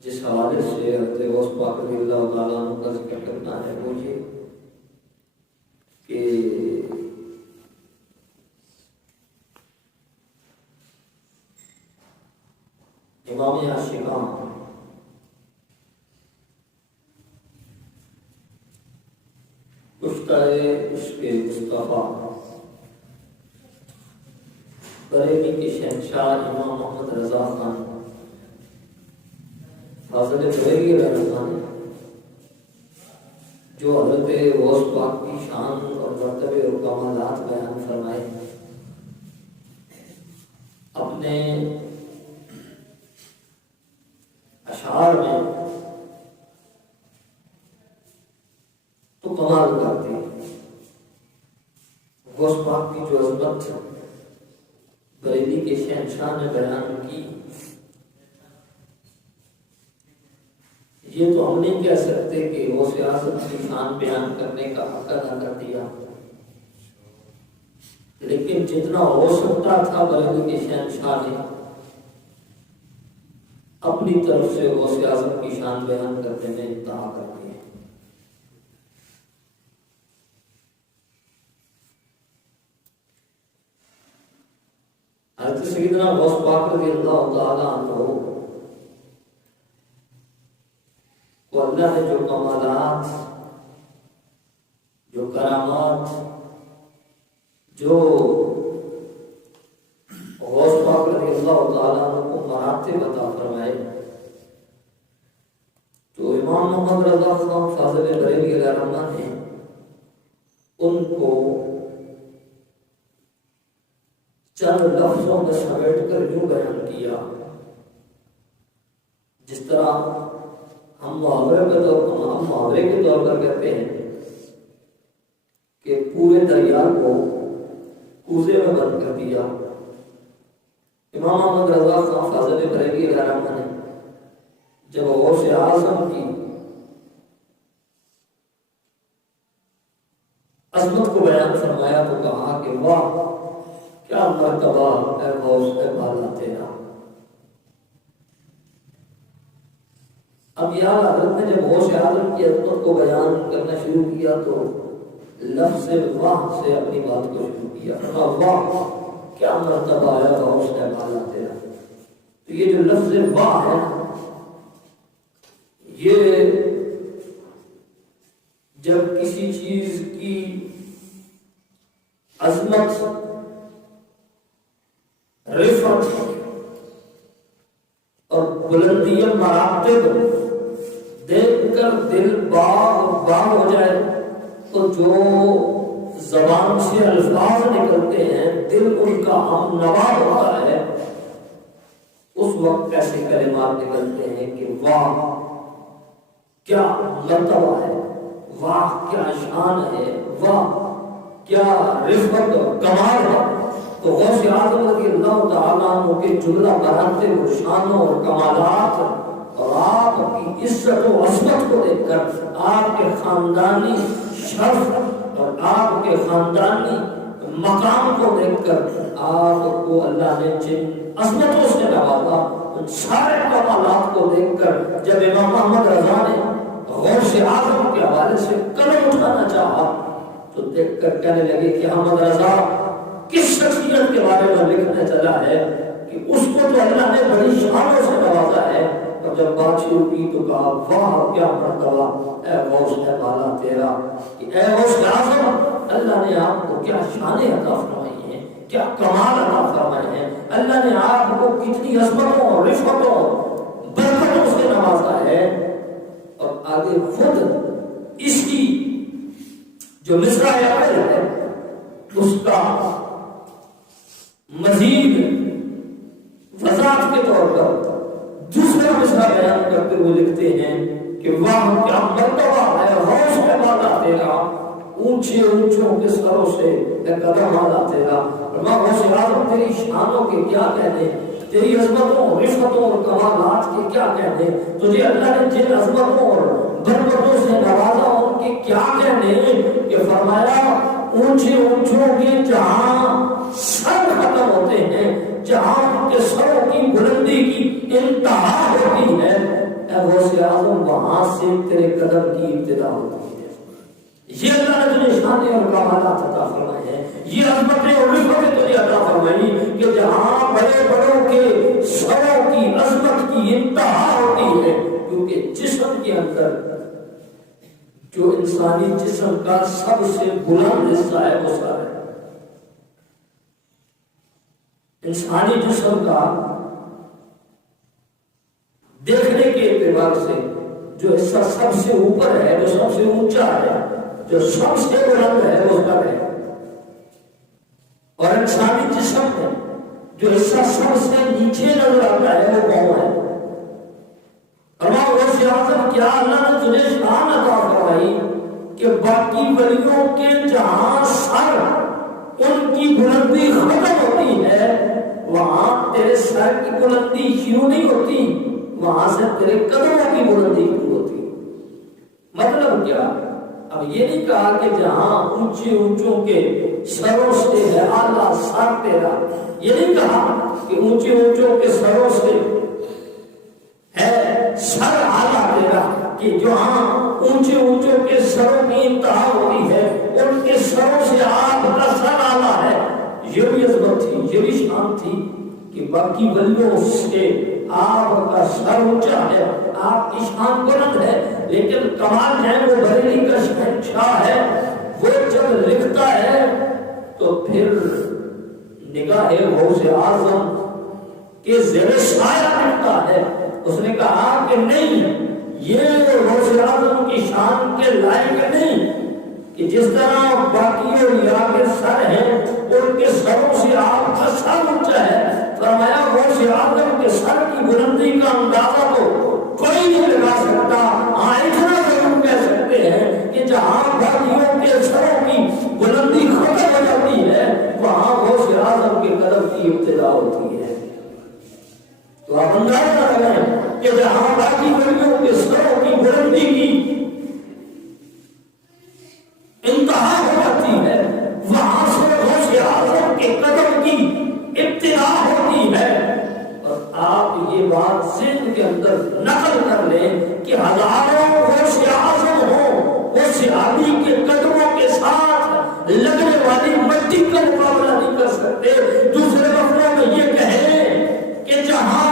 جس حوالے سے حضرت غوث پاک رضی اللہ تعالیٰ عنہ کا ذکر کرنا ہے وہ یہ کہ امام عاشقاں کشتہ عشق مصطفیٰ بریلی کے شہنشاہ امام محمد رضا خان فاضل بریلی علیہ الرحمٰن جو حضرت غوث پاک کی شان اور مرتبے اور کمالات بیان فرمائے اپنے اشعار میں تو کمال کرتے ہیں۔ غوث پاک کی جو عظمت بریلی کے شہنشاہ نے بیان کی یہ تو ہم نہیں کہہ سکتے کہ غوث اعظم کی شان بیان کرنے کا حق ادا کر دیا، لیکن جتنا ہو سکتا تھا بریلی کے شہنشاہ نے اپنی طرف سے غوث اعظم کی شان بیان کرنے میں انتہا کر دی ہے۔ حضرت سیدنا غوث پاک رضی اللہ تعالیٰ عنہ کو اللہ نے جو کمالات، جو کرامات، جو غوث پاک رضی اللہ تعالیٰ عنہ کو مراتب عطا فرمائے، تو امام محمد رضا خان فاضل بریلی علیہ الرحمٰن نے ان کو چند لفظوں میں سمیٹ کر یوں بیان کیا جس طرح ہم محاورے کے طور پر کہتے ہیں کہ پورے دریا کو کوزے میں بند کر دیا۔ امام محمد رضا خان فاضل بریلی علیہ الرحمٰن نے جب غوث اعظم کی عظمت کو بیان فرمایا تو کہا کہ واہ کیا مرتبہ اے غوث اے بالا تیرا۔ اب یہاں حضرت نے جب غوث اعظم کی عظمت کو بیان کرنا شروع کیا تو لفظ واہ سے اپنی بات کو شروع کیا، واہ کیا مرتبہ ہے غوث اے بالا تیرا۔ تو یہ جو لفظ واہ ہے یہ جب کسی چیز کی عظمت، رفعت اور بلندی مراتب دیکھ کر دل باغ ہو جائے تو جو زبان سے الفاظ نکلتے ہیں دل ان کا ہم نوا ہوتا ہے، اس وقت ایسے کلمات نکلتے ہیں کہ واہ کیا مرتبہ ہے، واہ کیا شان ہے، واہ کیا رفعت اور کمال ہے۔ تو غوث اعظم رضی اللہ تعالیٰ عنہ کے جملہ مراتب اور شانوں اور کمالات اور آپ کی عزت و عظمت کو دیکھ کر، آپ کے خاندانی شرف اور آپ کے خاندانی مقام کو دیکھ کر، آپ کو اللہ نے جن عظمتوں سے نوازا ان سارے کمالات کو دیکھ کر جب امام محمد رضا نے غوث اعظم کے حوالے سے قلم اٹھانا چاہا تو دیکھ کر کہنے لگے کہ احمد رضا کس شخصیت کے بارے میں لکھنے چلا ہے کہ اس کو تو اللہ نے بڑی شانوں سے نوازا ہے، اور جب بات شروع کی تو کہا واہ کیا مرتبہ اے غوث اے بالا تیرا، کہ اے غوث اعظم اللہ نے آپ کو کیا شانیں عطا فرمائی ہیں، کیا کمال عطا فرمائے ہیں، اللہ نے آپ کو کتنی عظمتوں اور رفعتوں برکتوں سے نوازا ہے۔ اور آگے خود اس کی جو مصرع اول ہے اس کا مزید وضاحت کے طور پر دوسرا مصرع بیان کرتے ہوئے لکھتے ہیں کہ واہ کیا مرتبہ ہے غوث اے بالا تیرا، اونچے اونچوں کے سروں سے قدم والا تیرا۔ اور غوث اعظم تیری شانوں کے کیا کہنے، تیری عظمتوں رفعتوں اور کمالات کے کیا کہنے، تجھے اللہ نے جن عظمتوں اور برکتوں سے نوازا ان کے کیا کہنے، کہ فرمایا اونچے اونچوں کے جہاں سر ختم ہوتے ہیں، جہاں ان کے سروں کی بلندی کی انتہا ہوتی ہے، اے غوث اعظم وہاں سے تیرے قدم کی ابتدا ہوتی ہے۔ یہ اللہ نے تجھے شان اور کمالات عطا فرمائے ہیں، یہ عظمت اور رفعت تجھے عطا فرمائی کہ جہاں بڑے بڑوں کے سروں کی عظمت کی انتہا ہوتی ہے، کیونکہ جسم کے اندر جو انسانی جسم کا سب سے بلند حصہ ہے وہ سر ہے۔ انسانی جسم کا دیکھنے کے اعتبار سے جو حصہ سب سے اوپر ہے، جو سب سے اونچا ہے، جو سب سے بلند ہے وہ سر ہے، اور انسانی جسم میں جو حصہ سب سے نیچے نظر آتا ہے وہ پاؤں ہے۔ غوث اعظم کیا اللہ نے تجھے شان عطا فرمائی کہ باقی ولیوں کے جہاں سر ان کی بلندی ختم ہوتی ہے، وہاں تیرے سر کی بلندی شروع نہیں ہوتی، وہاں سے تیرے قدموں کی بلندی شروع ہوتی۔ مطلب کیا؟ اب یہ نہیں کہا کہ جہاں اونچے اونچوں کے سروں سے ہے اعلیٰ سر تیرا، یہ نہیں کہا کہ اونچے اونچوں کے سروں سے ہے سر اعلیٰ تیرا، کہ جہاں اونچے اونچوں کے سروں کی انتہا ہوتی ہے ان کے سروں سے آپ کا سر اعلیٰ ہے۔ یہ بھی عظمت تھی، یہ بھی شان تھی کہ باقی ولیوں سے آپ کا سر اونچا ہے، آپ کی شان بلند ہے، لیکن کمال ہے وہ بریلی کا شہنشاہ ہے، وہ جب لکھتا ہے تو پھر نگاہ غوث اعظم کے زیر سایہ لکھتا ہے۔ اس نے کہا کہ نہیں، یہ غوث اعظم کی شان کے لائق نہیں کہ جس طرح باقی اولیاء کے سر ہیں ان کے سروں سے آپ کا سر اونچا ہے، فرمایا غوث اعظم کے سر کی بلندی کا اندازہ تو کوئی نہیں لگا سکتا، ہاں اتنا ضرور کہہ سکتے ہیں کہ جہاں باقیوں کے سروں کی بلندی ختم ہو جاتی ہے وہاں غوث اعظم کے قدم کی ابتدا ہوتی ہے۔ تو آپ اندازہ لگائیں کہ جہاں باقی ولیوں کے سروں کی بلندی کی انتہا ہو جاتی ہے وہاں سے غوث اعظم کے قدم کی ابتدا ہوتی ہے۔ اور آپ یہ بات ذہن کے اندر نقل کر لیں کہ ہزاروں غوث اعظم ہو، وہ صحابی کے قدموں کے ساتھ لگنے والی مٹی کا مقابلہ نہیں کر سکتے۔ دوسرے لفظوں میں یہ کہیں کہ جہاں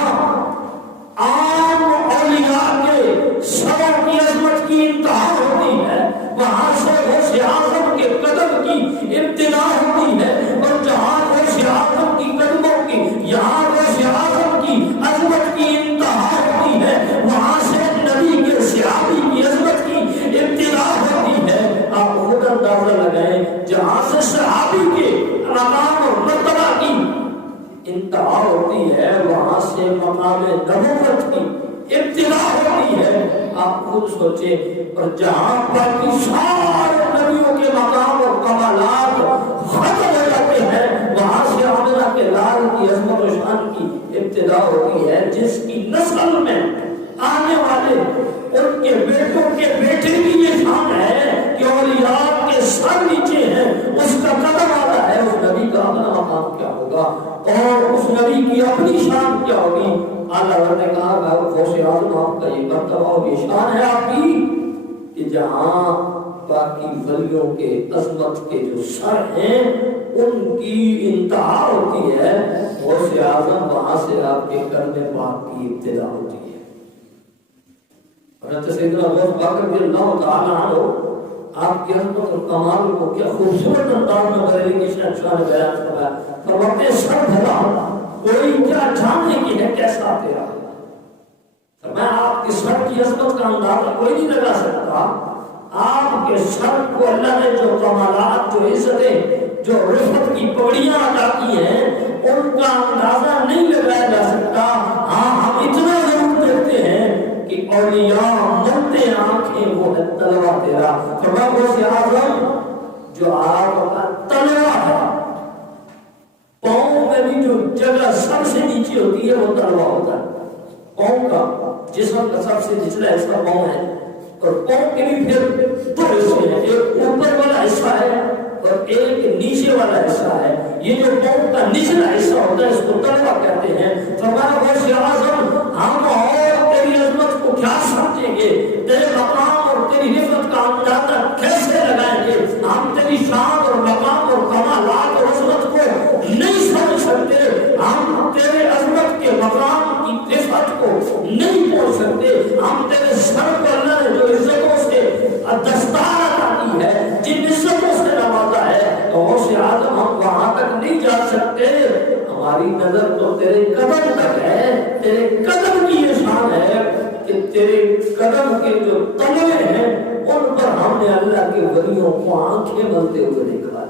عام اولیاء کے سروں کی عظمت کی انتہا ہوتی ہے وہاں سے غوث اعظم کے قدم کی ابتدا ہوتی ہے، اور جہاں غوث اعظم کی قدموں کی یہاں غوث اعظم کی عظمت کی انتہا ہوتی ہے وہاں سے نبی کے صحابی کی عظمت کی ابتدا ہوتی ہے۔ آپ خود اندازہ لگائیں جہاں سے صحابی کے مقام اور مرتبہ کی انتہا ہوتی ہے وہاں سے مقام نبوت کی ابتدا ہوتی ہے۔ آپ خود سوچیں، اور جہاں باقی سارے نبیوں کے مقام اور کمالات ختم ہو جاتے ہیں وہاں سے آمنہ کے لال کی عظمت و شان کی ابتدا ہوتی ہے، جس کی نسل میں آنے والے ان کے بیٹوں کے بیٹے کی یہ شان ہے کہ اولیاء کے سر نیچے ہیں، اس کا قدم آتا ہے، اس نبی کا اپنا مقام کیا ہوگا اور اس نبی کی اپنی شان کیا ہوگی۔ اللہ نے کہا غوث اعظم آپ کا یہ مرتبہ اور یہ شان ہے آپ کی کہ جہاں باقی ولیوں کے عظمت کے جو سر ہیں ان کی انتہا ہوتی ہے، غوث اعظم وہاں سے آپ کے کرم پاک کی ابتدا ہوتی ہے۔ حضرت سیدنا غوث پاک رضی اللہ تعالی عنہ آپ کی عظمت اور کمال کو کیا خوبصورت انداز میں بریلی کے شہنشاہ نے بیان فرمایا۔ فرماتے سر بھلا کوئی کیا جاننے کی ہے کیسا تیرا، میں آپ کے سر کی عظمت کا اندازہ کوئی نہیں لگا سکتا۔ آپ کے سر کو اللہ نے جو کمالات، جو عزتیں، جو رفعت کی پگڑیاں عطا کی ہیں ان کا اندازہ نہیں لگایا جا سکتا۔ ہاں ہم اتنا ضرور دیکھتے ہیں کہ اولیاء مرتے آنکھیں وہ ہے تلوہ تیرا۔ فرمایا غوث اعظم جو آپ کا تلوہ ہے، پاؤں میں بھی جو جگہ سب سے نیچے ہوتی ہے وہ تلوہ ہوتا ہے۔ پاؤں کا جسم کا سب سے نچلا حصہ پاؤں ہے، اور پاؤں کے بھی پھر دو حصے ہیں، ایک اوپر والا حصہ ہے اور ایک نیچے والا حصہ ہے۔ یہ جو پاؤں کا نچلا حصہ ہوتا ہے اس کو تلوہ کہتے ہیں۔ فرمایا غوث اعظم ہم اور تیری عظمت کو کیا اندازہ کیسے لگائیں گے؟ ہم تیری شان اور مقام اور کمالات اور عظمت کو نہیں سمجھ سکتے، ہم تیرے عظمت کے مقام کی رفعت کو نہیں پہنچ سکتے، ہم تیرے سر پر اللہ نے جو عزتوں سے دستار عطا کی ہے، جن عزتوں سے نوازا ہے، تو غوث اعظم ہم وہاں تک نہیں جا سکتے، ہماری نظر تو تیرے قدم تک ہے، تیرے قدم کی یہ شان ہے کہ تیرے قدم کے جو تلوے ہیں ان پر ہم نے اللہ کے ولیوں کو آنکھیں ملتے ہوئے دیکھا،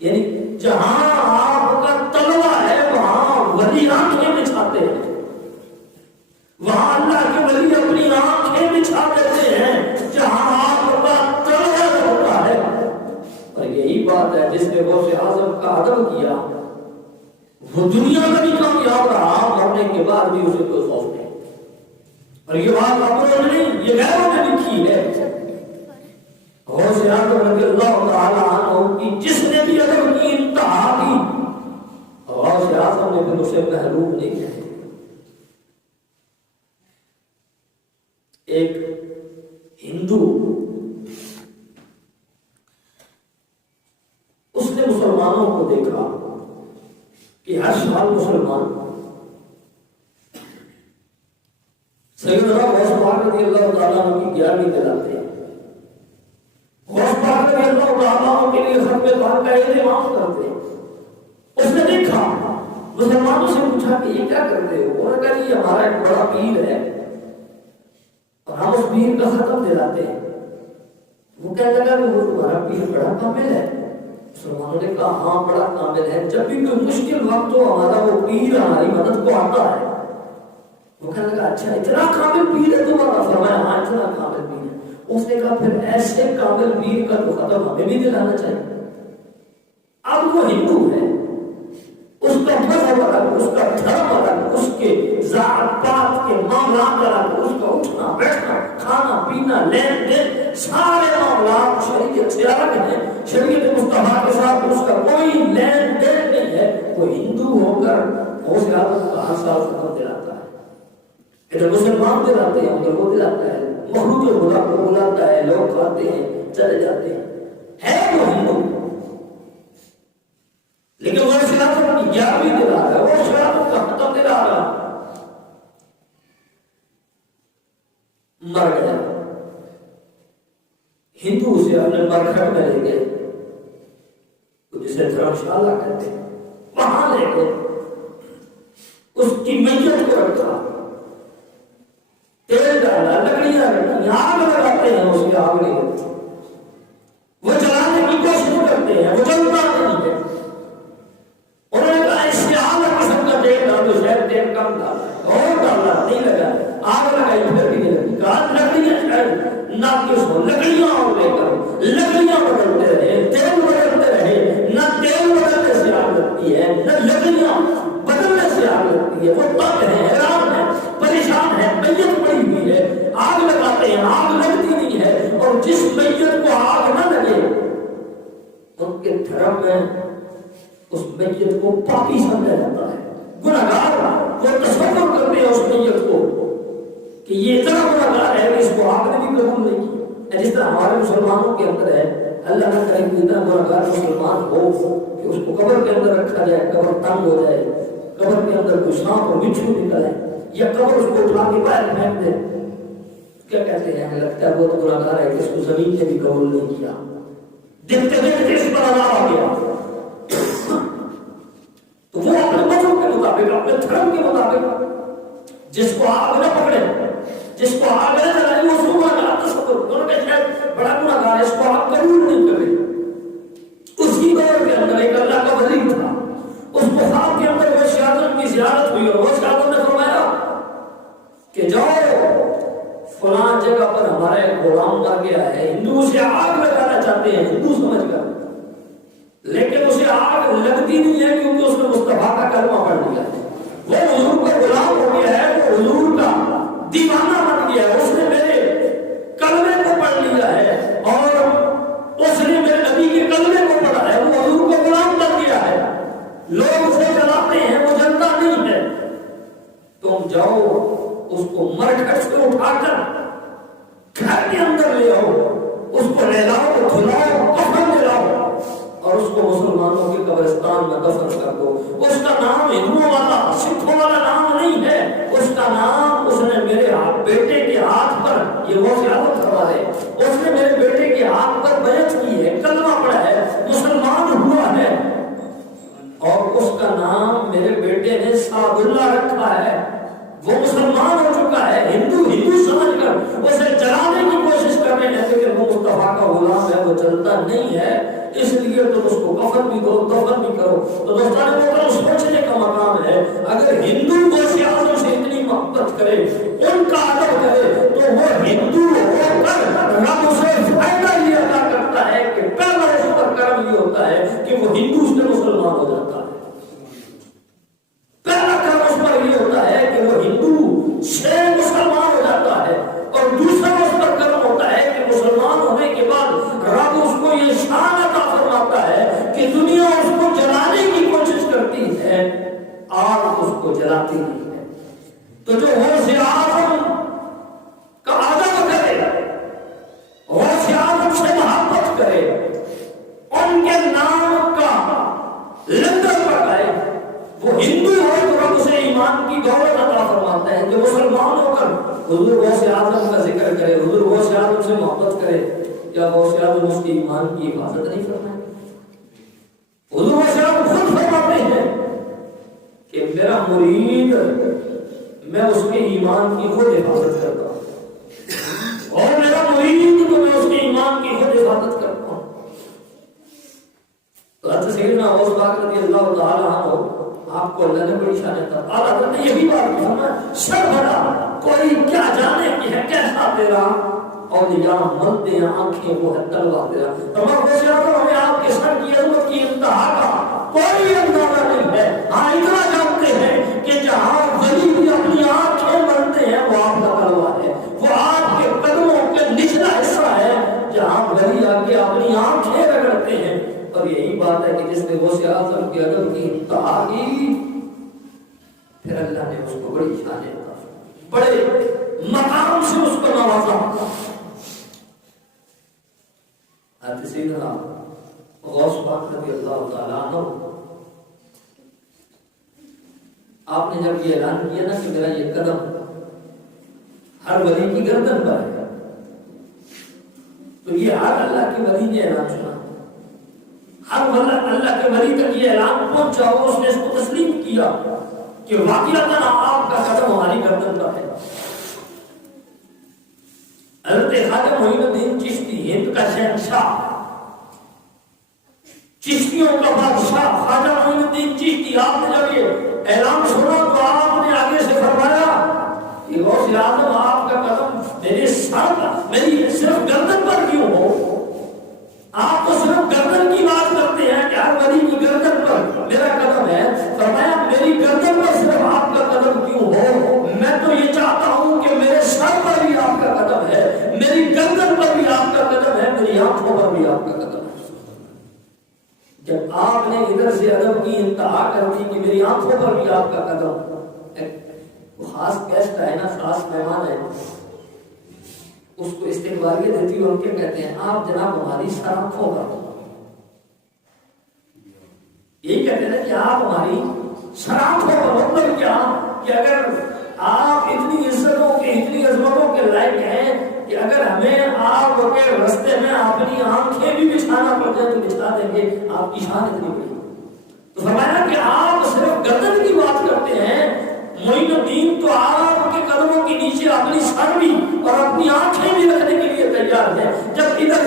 یعنی جہاں آپ کا تلوا ہے وہاں ولی آنکھیں بچھاتے ہیں، وہاں اللہ کے ولی اپنی آنکھیں بچھا دیتے ہیں جہاں آپ کا تلوا ہوتا ہے۔ اور یہی بات ہے جس نے غوث اعظم کا ادب کیا وہ دنیا میں بھی کامیاب رہا، مرنے کے بعد بھی اسے کوئی خوف نہیں۔ اور یہ بات اپنوں نے نہیں، یہ غیروں نے لکھی ہے۔ غوث اعظم رضی اللہ تعالی عنہ کی جس نے بھی ادب کی انتہا کی، غوث اعظم نے پھر اسے محروم نہیں کیا۔ ایک ہندو اس نے مسلمانوں کو دیکھا کہ ہر سال مسلمان سیدنا غوث پاک رضی اللہ تعالیٰ عنہ کی 11ویں دلاتے ہیں، غوث پاک رضی اللہ تعالیٰ عنہ کے لیے ختم پاک کا اہتمام کرتے ہیں۔ اس نے دیکھا، مسلمانوں سے پوچھا کہ یہ کیا کرتے ہو؟ انہوں نے کہا یہ ہمارا ایک بڑا پیر ہے اور ہم اس پیر کا ختم دلاتے ہیں۔ وہ کہنے لگا کہ وہ تمہارا پیر بڑا کامل ہے؟ مسلمانوں نے کہا ہاں بڑا کامل ہے، جب بھی کوئی مشکل وقت ہو ہمارا وہ پیر ہماری مدد کو آتا ہے۔ وہ کہنے لگا اچھا اتنا کامل پیر ہے تمہارا؟ فرمایا ہاں اتنا کامل پیر ہے۔ اس نے کہا پھر ایسے کامل پیر کا تو ختم ہمیں بھی دلانا چاہیے۔ اب وہ ہندو ہے، اس کا مذہب الگ، اس کا دھرم الگ، اس کے ذات پات کے معاملات الگ، اس کا اٹھنا بیٹھنا کھانا پینا لین دین سارے معاملات شریعت سے الگ ہیں، شریعت مصطفیٰ کے ساتھ اس کا کوئی لین دین نہیں ہے۔ وہ ہندو ہو کر غوث اعظم کا ہر سال ختم دلاتا ہے، ادھر مسلمان دلاتے ہیں ادھر وہ دلاتا ہے، مخلوق خدا کو بلاتا ہے، لوگ کھاتے ہیں چلے جاتے ہیں، ہے وہ ہندو، لیکن وہ شرافت کی 11ویں دلا رہا ہے، وہ شرافت کا ختم دلا رہا ہے۔ مر گیا، ہندو اسے اپنے مرکھٹ میں لے گئے، جسے دھرمشالہ کہتے ہیں، وہاں لے گئے، اس کی میت کو رکھا، تیل ڈالا، لکڑیاں رکھی، آگ لگاتے ہیں، اس کی آگ نہیں لگتی، وہ جلانے کی کوشش کرتے ہیں، وہ جلتا نہیں ہے۔ انہوں نے کہا اس سے اعلیٰ قسم کا تیل ڈالو، شاید تیل کم ڈالا، اور ڈالا نہیں لگا، آگ لگائی پھر بھی نہیں لگی، کہا لکڑیاں شاید ناقص ہو، لکڑیاں اور لے کر لکڑیاں بدلتے رہے، تیل بدلتے رہے، نہ تیل بدلنے سے آگ لگتی ہے نہ لکڑیاں بدلنے سے آگ لگتی ہے، وہ تنگ ہے، حیران ہے، پریشان ہے، میت پڑی ہوئی ہے، آگ لگاتے ہیں آگ لگتی نہیں ہے، اور جس میت کو آگ نہ لگے ان کے دھرم میں اس میت کو پاپی سمجھا جاتا ہے، گناہگار۔ وہ تصور کرتے ہیں اس میت کو کہ یہ اتنا گناہگار ہے کہ اس کو آگ نے بھی قبول نہیں کی، جس طرح ہمارے مسلمانوں کے اندر ہے، اللہ نہ کرے کہ اتنا گناہگار مسلمان ہو کہ اس کو قبر کے اندر رکھا جائے، قبر تنگ ہو جائے، قبر کے اندر کوئی سانپ اور بچھو نکل آئے، یا قبر اس کو اٹھا کے باہر پھینک دے، کیا کہتے ہیں؟ ہمیں لگتا ہے وہ تو گناہگار ہے کہ اس کو زمین نے بھی قبول نہیں کیا، دیکھتے دیکھتے اس پر عذاب آ گیا۔ تو وہ اپنے مذہب کے مطابق، اپنے دھرم کے مطابق جس کو آگ نہ پکڑے، جس کو آگ نہ لگائی، وہ سو گناہگار تصور، انہوں نے شاید بڑا گناہگار ہے، اس کو آگ قبول نہیں کرے۔ اسی دور کے اندر ایک اللہ کا ولی تھا، اس خواب کے اندر غوث اعظم کی زیارت ہوئی، اور غوث اعظم نے فرمایا کہ جاؤ فلاں جگہ پر ہمارا ایک غلام مر گیا ہے، ہندو اسے آگ لگانا چاہتے ہیں، ہندو سمجھ کر، لیکن اسے آگ لگتی نہیں ہے کیونکہ اس نے مصطفیٰ کا کلمہ پڑھ لیا ہے، وہ حضور کا غلام ہو گیا ہے، وہ حضور کا دیوانہ بن گیا ہے، اس نے میرے کلمے کو پڑھ لیا ہے، اور اس نے میرے نبی کے کلمے کو پڑھا ہے، وہ حضور کا غلام بن گیا ہے، لوگ اسے جلاتے ہیں، وہ جلتا نہیں ہے، تم جاؤ اس کو مرکز سے اٹھا کر گھر کے اندر لے آؤ، دفن کر دو. اس کا نام ہندوؤں والا سکھوں والا نام نہیں ہے. اس کا نام اس نے میرے بیٹے کے ہاتھ پر، یہ وہ زیادہ کروا ہے، اس نے میرے بیٹے کے ہاتھ پر بیعت کی ہے، کلمہ پڑھا ہے، مسلمان ہوا ہے، اور اس کا نام میرے بیٹے نے سعد اللہ رکھا ہے. وہ مسلمان ہو چکا ہے، ہندو سمجھ کر اسے جلانے کی کوشش کر رہے ہیں، لیکن وہ مصطفیٰ کا غلام ہے، وہ جلتا نہیں ہے. اس لیے تم اس کو کفن بھی دو، دفن بھی کرو. تو دوستان وہ سوچنے کا مقام ہے. اگر ہندو غوث اعظم سے اتنی محبت کرے، ان کا ادب کرے، تو وہ ہندو ہو کر رب اسے فائدہ یہ ادا کرتا ہے کہ پہلا اس پر کرم یہ ہوتا ہے کہ وہ ہندو سے مسلمان ہو جاتا ہے. پہلا کرم اس پر یہ ہوتا ہے کہ وہ ہندو سے مسلمان ہو جاتا ہے، اور دوسرا اس پر کرم ہوتا ہے کہ مسلمان ہونے کے بعد رب اس کو یہ شان عطا فرماتا ہے کہ دنیا اس کو جلانے کی کوشش کرتی ہے، آگ اس کو جلاتی نہیں ہے. تو جو غوث اعظم کا ادب کرے، غوث اعظم سے محبت کرے، ان کے نام کا لنگر پکائے، وہ ہندو ہو تو رب اسے ایمان کی دولت عطا فرماتا ہے. جو مسلمان ہو کر حضور غوث اعظم کا ذکر کرے، حضور غوث اعظم سے محبت کرے، کیا غوث اعظم اس کی ایمان کی حفاظت نہیں فرمائے؟ حضور غوث اعظم خود فرماتے ہیں کہ میرا مرید، میں اس کے ایمان کی خود حفاظت کرتا ہوں، اور میرا مرید تو میں اس کے ایمان کی خود حفاظت کرتا ہوں. تو حضرت سیدنا غوث پاک رضی اللہ تعالی عنہ، آپ کو اللہ نے بڑی شان عطا فرمائی. حضرت نے یہ بھی بات فرمایا، سربراہ کوئی کیا جانے کہ ہے کیسا تیرا اولیاء ملتے ہیں آنکھیں وہ ہے تلوا تیرا. تمام غوث اعظم ہمیں آپ کے سر کی عظمت کی انتہا کا کوئی اندازہ نہیں ہے. ہاں اتنا جانتے ہیں کہ جہاں ولی بھی اپنی آنکھیں ملتے ہیں وہ آپ کا تلوا ہے، وہ آپ کے قدموں کے نچلا حصہ ہے جہاں ولی آ کے اپنی آنکھیں رگڑتے ہیں. اور یہی بات ہے کہ جس نے غوث اعظم کے ادب کی انتہا کی، پھر اللہ نے اس کو بڑی شان عطا فرمائی، بڑے مقام سے اس کو نوازا. حضرت سیدنا غوث پاک رضی اللہ تعالیٰ عنہ، آپ نے جب یہ اعلان کیا نا کہ میرا یہ قدم ہر ولی کی گردن پر ہے، تو یہ ہر اللہ کے ولی نے اعلان سنا، ہر اللہ کے ولی تک یہ اعلان پہنچا، اس نے اس کو تسلیم کیا کہ واقعتاً آپ کا قدم ہماری گردن پر ہے. حضرت خواجہ معین الدین چشتی، ہند کا شہنشاہ، چشتیوں کا بادشاہ خواجہ معین الدین چشتی، آپ نے جب یہ اعلان سنا تو آپ نے آگے سے فرمایا کہ غوث اعظم آپ کا قدم میرے سر پر، میری صرف گردن پر کیوں ہو؟ آپ تو صرف گردن کی بات کرتے ہیں کہ ہر ولی کی گردن پر میرا قدم ہے. فرمایا میری گردن پر صرف آپ کا قدم کیوں ہو؟ میں تو یہ چاہتا ہوں کہ میرے سر پر بھی آپ کا قدم ہے، میری گردن پر بھی آپ کا قدم ہے، میری آنکھوں پر بھی آپ کا قدم ہے. جب آپ نے ادھر سے ادب کی انتہا کر دی کہ میری آنکھوں پر بھی آپ کا قدم، وہ خاص گیسٹ ہے نا، خاص مہمان ہے، اس کو استقبالیت دیتی ہے. ان کے کہتے ہیں آپ جناب ہماری سر آنکھوں پر، یہی کہتے ہیں کہ آپ ہماری سر آنکھوں پر. مطلب کیا کہ اگر آپ اتنی عزتوں کے، اتنی عظمتوں کے لائق ہیں کہ اگر ہمیں آپ کے رستے میں اپنی آنکھیں بھی بچھانا پڑ جائے تو بچھا دیں گے، آپ کی شان اتنی بڑی. تو فرمایا کہ آپ صرف گردن کی بات کرتے ہیں، معین الدین تو آپ کے قدموں کے نیچے اپنی سر بھی اور اپنی آنکھیں بھی رکھنے کے لیے تیار ہے. جب ادھر